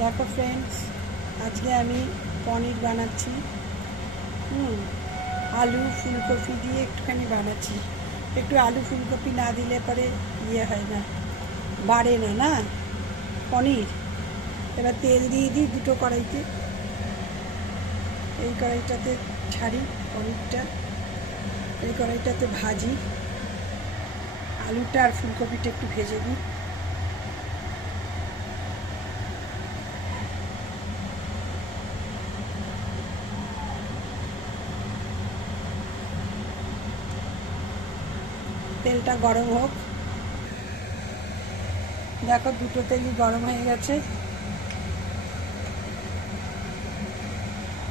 দেখো ফ্রেন্ডস, আজকে আমি পনির বানাচ্ছি। আলু ফুলকপি দিয়ে একটুখানি বানাচ্ছি। একটু আলু ফুলকপি না দিলে পরে হয় না, বাড়ে না না পনির। এবার তেল দিয়ে দিই দুটো কড়াইতে। এই কড়াইটাতে ছাড়ি পনিরটা, এই কড়াইটাতে ভাজি আলুটা আর ফুলকপিটা একটু ভেজে দিই। তেলটা গরম হোক। দেখো দুটো তেলই গরম হয়ে গেছে,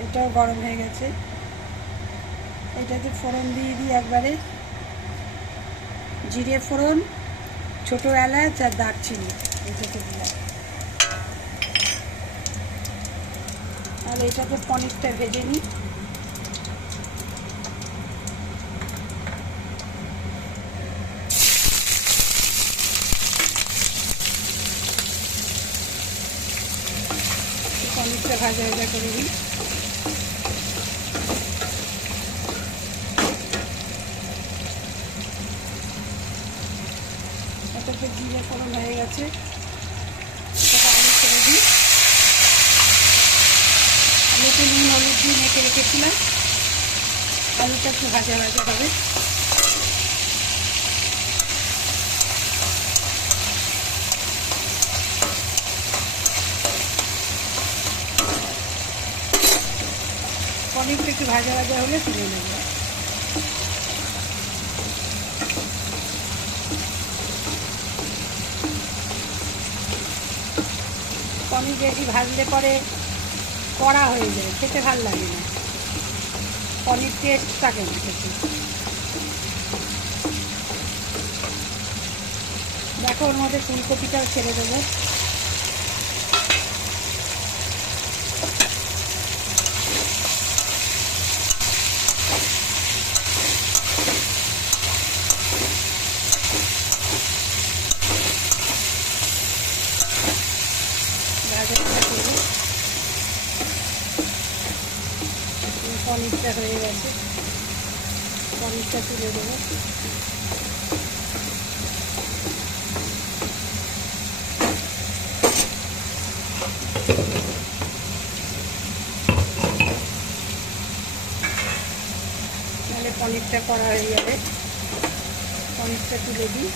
এটাও গরম হয়ে গেছে। এটাতে ফোড়ন দিয়ে দিই একবারে, জিরে ফোড়ন, ছোটো এলাচ আর দারচিনি এটাতে দিলাম। আর এটাতে পনিরটা ভেজে নিই। পনিরটা ভাজা ভাজা করে দিই। এটাতে জিরে ফোড়ন হয়ে গেছে, এটাকে আলু ছেড়ে দিই। আলুতে নুন হলুদ দিয়ে মেখে রেখেছিলাম, আলুটা একটু ভাজা ভাজা হবে। পনিরটা একটু ভাজা ভাজা হলে তুলে নেব। পনির বেশি ভাজলে পরে কড়া হয়ে যায়, খেতে ভালো লাগে না, পনির টেস্ট থাকে না খেতে। দেখো ওর মধ্যে ফুলকপিটাও ছেড়ে দেবো। পনিরটা হয়ে গেছে, পনিরটা তুলে দেবো। তাহলে পনিরটা করা হয়ে যাবে। পনিরটা তুলে দিই।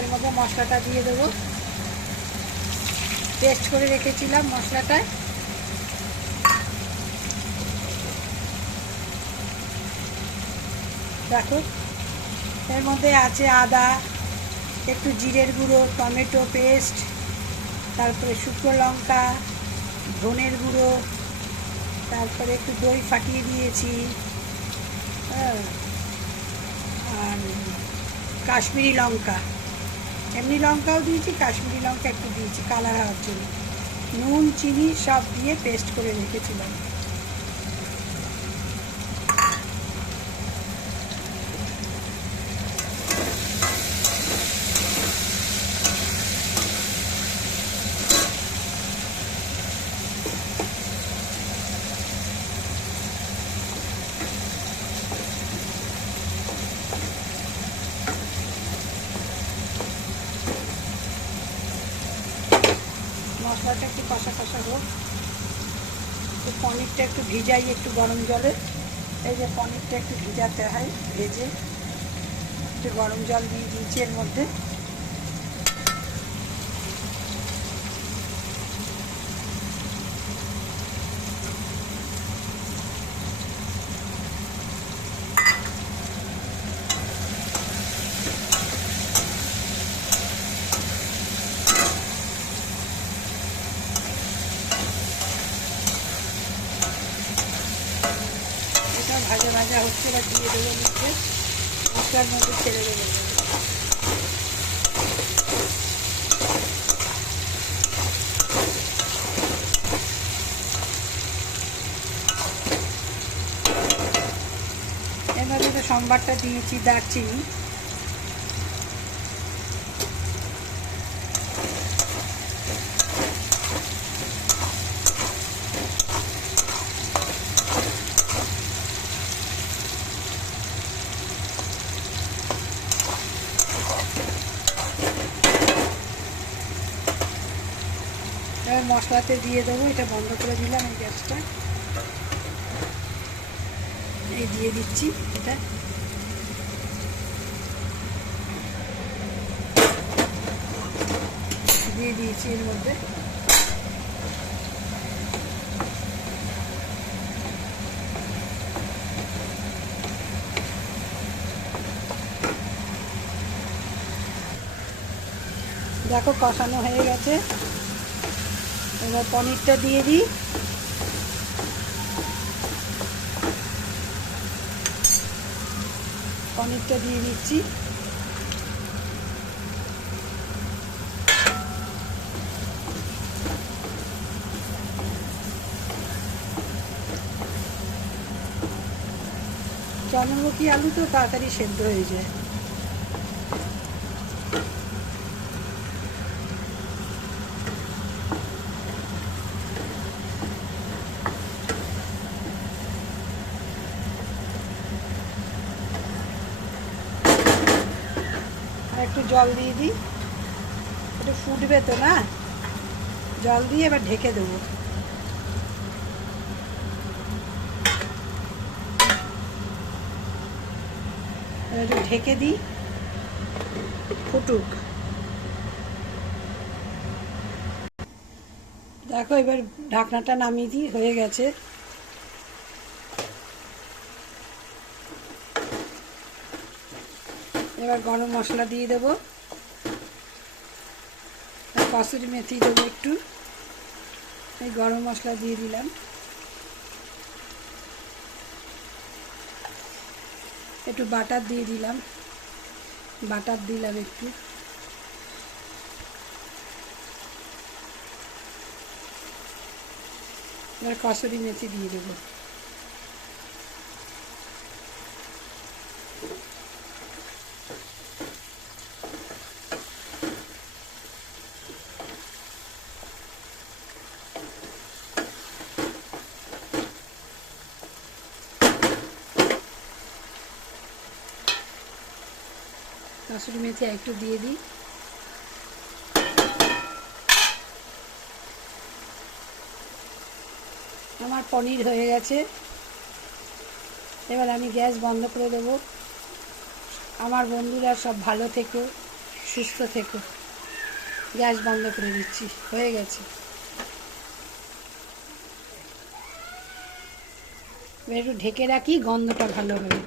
এর মধ্যে মশলাটা দিয়ে দেবো, পেস্ট করে রেখেছিলাম মশলাটায়। দেখো এর মধ্যে আছে আদা, একটু জিরের গুঁড়ো, টমেটো পেস্ট, তারপরে শুকনো লঙ্কা, ধনের গুঁড়ো, তারপরে একটু দই ফাটিয়ে দিয়েছি, আর কাশ্মীরি লঙ্কা, এমনি লঙ্কাও দিয়েছি, কাশ্মীরি লঙ্কা একটু দিয়েছি কালার হওয়ার জন্য। নুন চিনি সব দিয়ে পেস্ট করে রেখেছিলাম। মশলাটা একটু কষা কষা হোক, তো পনিরটা একটু ভিজাই একটু গরম জলে। এই যে পনিরটা একটু ভিজাতে হয়, ভেজে একটু গরম জল দিয়ে দিয়েছি এর মধ্যে। ভাজা হচ্ছে, এবার দিয়ে দেবো নিচে, মশলার মধ্যে ছেড়ে দেবো। এর মধ্যে তো সম্বারটা দিয়েছি, দারচিনি, এবার মশলাতে দিয়ে দেবো। এটা বন্ধ করে দিলাম এই গ্যাসটা, এই দিয়ে দিচ্ছি এটা। দিয়ে দিয়েছি এর মধ্যে। দেখো কষানো হয়ে গেছে। এবার পনিরটা দিয়ে দিই। পনিরটা দিয়ে দিচ্ছি। চন্দ্রমুখী আলু তো তাড়াতাড়ি সেদ্ধ হয়ে যায়। আর একটু জল দিয়ে দিই, একটু ফুটবে তো না, জল দিয়ে এবার ঢেকে দেবো। একটু ঢেকে দিই, ফুটুক। দেখো এবার ঢাকনাটা নামিয়ে দিই, হয়ে গেছে। এবার গরম মশলা দিয়ে দেবো, কসুরি মেথি দেবো একটু, এই গরম মশলা দিয়ে দিলাম। একটু বাটার দিয়ে দিলাম, বাটার দিলাম একটু। এবার কসুরি মেথি দিয়ে দেবো। কসুরি মেথি একটু দিয়ে দিই। আমার পনির হয়ে গেছে। এবার আমি গ্যাস বন্ধ করে দেবো। আমার বন্ধুরা সব ভালো থেকো, সুস্থ থেকো। গ্যাস বন্ধ করে দিচ্ছি, হয়ে গেছে। একটু ঢেকে রাখি, গন্ধটা ভালো হবে।